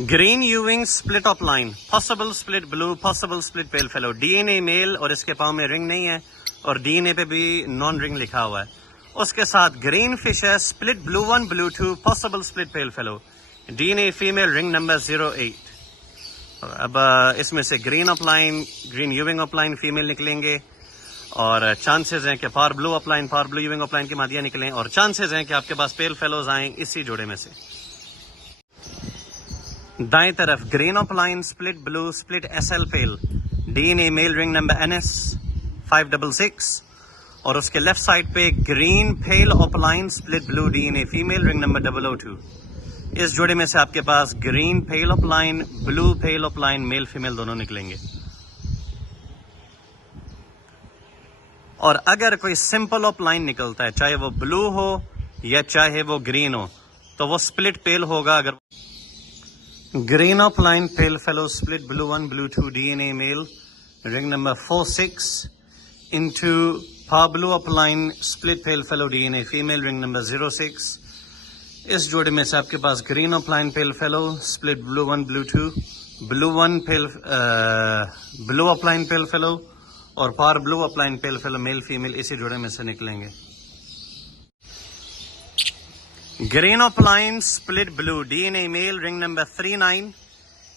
Green young split opaline, possible split blue, possible split pale fallow, D N A male اور اس کے پاؤں میں رنگ نہیں ہے اور ڈی این اے پہ بھی نان رنگ لکھا ہوا ہے. اس کے ساتھ گرین فش ہے، split blue 1 blue 2، possible split pale fallow, D N A female, ring number 08. اب اس میں سے گرین اپ line, green young opaline female نکلیں گے اور چانسز ہیں کہ پار بلو اپ لائن، پار بلو یوونگ اپ لائن کی مادیاں نکلیں اور چانسز ہیں کہ آپ کے پاس پیل فیلوز آئیں اسی جوڑے میں سے. دائیں طرف green up line, split blue, split S L pale, D N A male, ring number NS 566 اور اس کے لیفٹ سائڈ پہ green pale opaline, split blue, D N A female, ring number 002. اس جوڑے میں سے آپ کے پاس green pale opaline, blue pale opaline, male female دونوں نکلیں گے. اور اگر کوئی سمپل اپ لائن نکلتا ہے، چاہے وہ بلو ہو یا چاہے وہ گرین ہو، تو وہ سپلٹ پیل ہوگا. اگر green up line pale fellow, split blue 1 blue 2، D N A male, ring number 46 into پا blue up line, split pale fallow, D N A female, ring number 06. اس جوڑے میں سے آپ کے پاس گرین اپ line pale fellow, split blue 1 blue 2، blue 1 pale blue اپ line pale fallow اور پار بلو اپ line pale fallow, male female اسی جوڑے میں سے نکلیں گے. Green up line, split blue, D N A male, ring number 39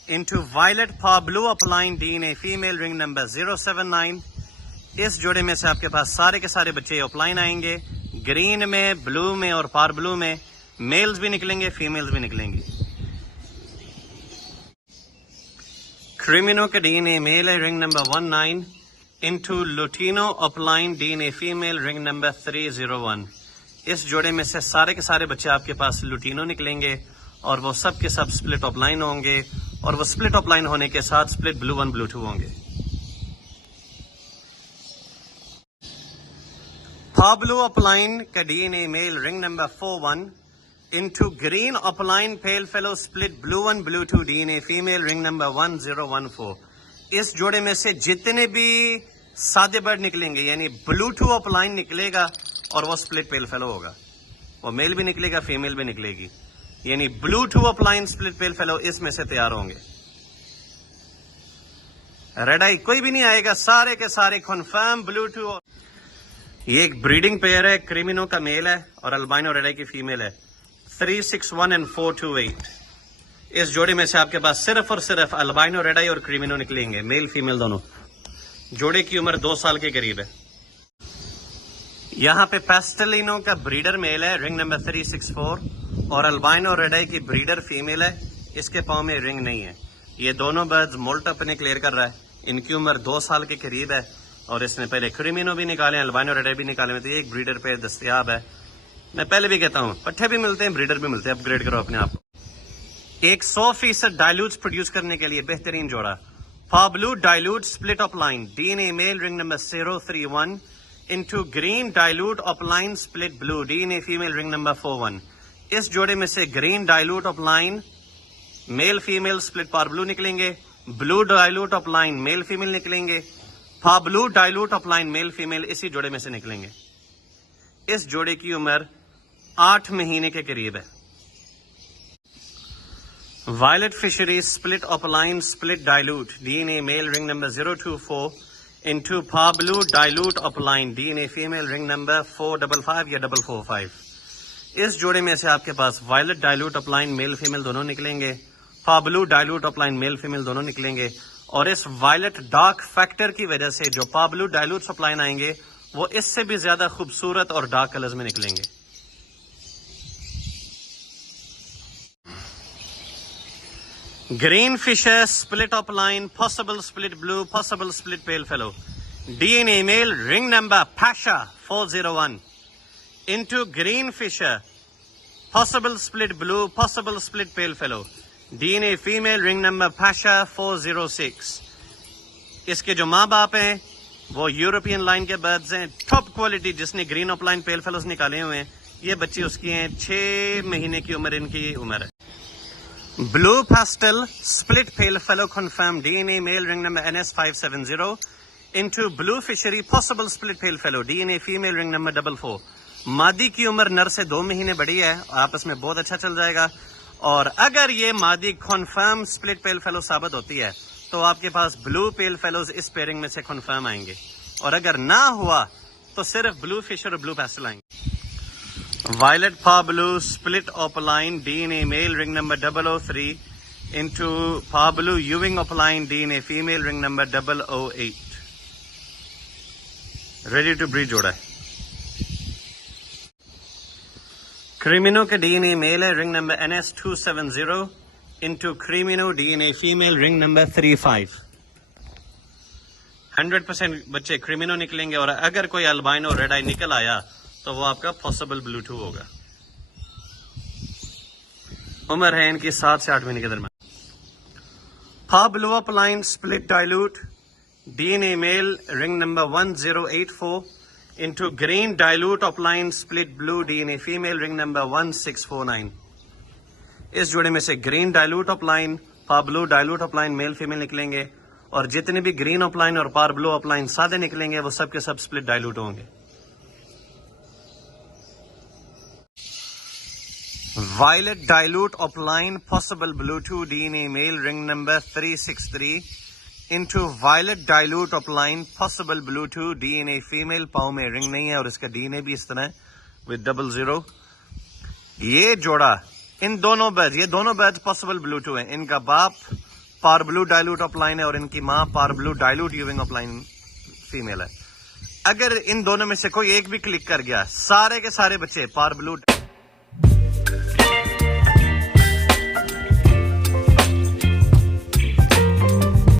into violet پا blue up line, D N A female, ring number 079. اس جوڑے میں سے آپ کے پاس سارے کے سارے بچے اپ لائن آئیں گے، گرین میں، بلو میں اور پار بلو میں. میلز بھی نکلیں گے، فیمیلز بھی نکلیں گی. کریمینو کا ڈی این اے میل ہے، ring number 19 into lutino opaline, D N A female, ring number 301. اس جوڑے میں سے سارے کے سارے بچے آپ کے پاس لوٹینو نکلیں گے اور وہ سب کے سب سپلٹ اپ لائن ہوں گے اور وہ سپلٹ اپ لائن ہونے کے ساتھ سپلٹ بلو 1 بلو 2 ہوں گے. پا بلو اپ لائن کا D N A male, ring number 41 into green up line pale fellow, split blue 1 blue 2، D N A female, ring number 1014. اس جوڑے میں سے جتنے بھی سادے برڈ نکلیں گے، یعنی بلو 2 اپ لائن نکلے گا اور وہ سپلٹ پیل فیلو ہوگا، وہ میل بھی نکلے گا، فیمیل بھی نکلے گی. یعنی بلو 2 اپ لائن، سپلٹ پیل فیلو اس میں سے تیار ہوں گے. ریڈ آئی کوئی بھی نہیں آئے گا، سارے کے سارے کنفرم بلو 2. یہ ایک بریڈنگ پیئر ہے، کریمینو کا میل ہے اور البائنو ریڈ آئی کی فیمیل ہے، 361 and 428. اس جوڑے میں سے آپ کے پاس صرف اور صرف البائنو ریڈ آئی اور کریمینو نکلیں گے، میل فیمیل دونوں. جوڑے کی عمر 2 سال کے قریب ہے. یہاں پہ پیسٹلینو کا بریڈر میل ہے، رنگ نمبر 364 اور البائنو ریڈ آئی کی بریڈر فیمیل ہے، اس کے پاؤں میں رنگ نہیں ہے. یہ دونوں برڈز مولٹ اپ نے کلیئر کر رہا ہے. ان کی عمر 2 سال کے قریب ہے اور اس نے پہلے کریمینو بھی نکالے، البائنو ریڈ آئی بھی نکالے ہوئے. تو ایک بریڈر پہ دستیاب ہے. میں پہلے بھی کہتا ہوں، پٹھے بھی ملتے ہیں، بریڈر بھی ملتے ہیں. اپ گریڈ کرو اپنے آپ کو. ایک 100% ڈائلوٹس پروڈیوس کرنے کے لیے بہترین جوڑا، parblue dilute split opaline, D N A male, ring number 031 into green dilute opaline, split blue, D N A female, ring number 41. اس جوڑے میں سے green dilute opaline, male female, split parblue نکلیں گے، blue dilute opaline, male female نکلیں گے، پا بلو dilute opaline, male female اسی جوڑے میں سے نکلیں گے. اس جوڑے کی عمر 8 مہینے کے قریب ہے. Violet Fischeri, split opaline, split dilute, D N A male, ring number 024 into پا بلو dilute opaline, D N A female, ring number 455 یا 445. اس جوڑے میں سے آپ کے پاس violet dilute opaline, male female دونوں نکلیں گے، پا بلو dilute opaline, male female دونوں نکلیں گے. اور اس وائلٹ ڈارک فیکٹر کی وجہ سے جو پا بلو ڈائلوٹ اپ لائن آئیں گے وہ اس سے بھی زیادہ خوبصورت اور ڈارک کلرز میں نکلیں گے. Green Fischer, split opaline, possible split blue, possible split pale fallow, D N A male, ring number Pasha 401 into green Fischer, possible split blue, possible split pale fallow, D N A female, ring number Pasha 406. اس کے جو ماں باپ ہیں وہ European line کے birds ہیں، top quality, جس نے گرین اپ لائن پیل فیلوز نکالے ہوئے ہیں. یہ بچے اس کی ہیں، 6 مہینے کی عمر ان کی عمر ہے. Blue pastel split pale fallow confirm, D N A male, ring number NS 570 into blue Fischeri, possible split pale fallow, D N A female, ring number 44. مادی کی عمر نر سے 2 مہینے بڑی ہے اور آپس میں بہت اچھا چل جائے گا. اور اگر یہ مادی کنفرم سپلٹ پیل فیلو ثابت ہوتی ہے تو آپ کے پاس بلو پیل فیلوز اس پیئرنگ میں سے کنفرم آئیں گے، اور اگر نہ ہوا تو صرف بلو فشر اور بلو پیسل آئیں گے۔ وائلٹ پا بلو split opaline D N A male ring number 003 into پا بلو euwing opaline D N A female ring number 008 ready to breed جوڑا ہے۔ کریمینو کے ڈی این اے میل ہے ring number NS270 into creamino D N A female ring number 35۔ 100% بچے کریمینو نکلیں گے، اور اگر کوئی البائنو ریڈ آئی نکل آیا تو وہ آپ کا پاسبل بلو 2 ہوگا۔ عمر ہے ان کی 7 سے 8 مہینے کے درمیان۔ Parblue opaline split dilute D N A male ring number 1084 into green dilute opaline split blue D N A female ring number 1649۔ اس جوڑے میں سے گرین ڈائلوٹ اپلائن پا بلو ڈائلوٹ اپلائن میل فیمیل نکلیں گے، اور جتنے بھی گرین اپلائن اور پار بلو اپلائن سادے نکلیں گے وہ سب کے سب سپلٹ ڈائلوٹ ہوں گے۔ Violet dilute opaline possible blue 2 D N A male ring number 363 into violet dilute opaline possible blue 2 D N A female, پاؤں میں رنگ نہیں ہے اور اس کا ڈی این اے بھی اس طرح ہے with 00۔ یہ جوڑا ان دونوں برڈز، یہ دونوں برڈز پاسبل بلو 2 ہیں، ان کا باپ پار بلو ڈائلوٹ اپلائن ہے اور ان کی ماں پار بلو ڈائلوٹ یوونگ اپلائن فیمیل ہے۔ اگر ان دونوں میں سے کوئی ایک بھی کلک کر گیا، سارے کے سارے بچے پار بلو